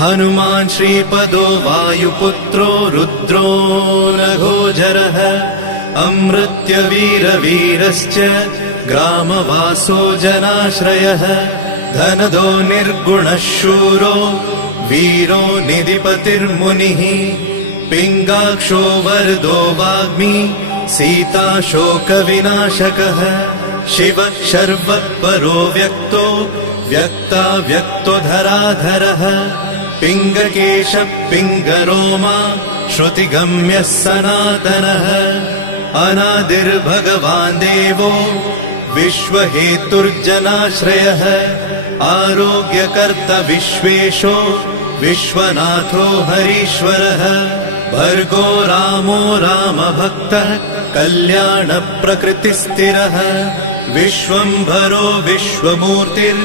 हनुमान् श्रीपदो वायुपुत्रो रुद्रो नघोजरः अमृत्यवीरवीरश्च ग्रामवासो जनाश्रयः धनदो निर्गुणः शूरो वीरो निधिपतिर्मुनिः पिङ्गाक्षो वरदो वाग्मी सीता शोकविनाशकः शिवः शर्वः व्यक्तो व्यक्तो धराधरः पिङ्गकेशः पिङ्गरोमा श्रुतिगम्यः सनातनः अनादिर्भगवान् देवो विश्वहेतुर्जनाश्रयः आरोग्यकर्ता विश्वेशो विश्वनाथो हरीश्वरः भर्गो रामो रामभक्तः कल्याणप्रकृतिस्थिरः विश्वम्भरो विश्वमूर्तिर्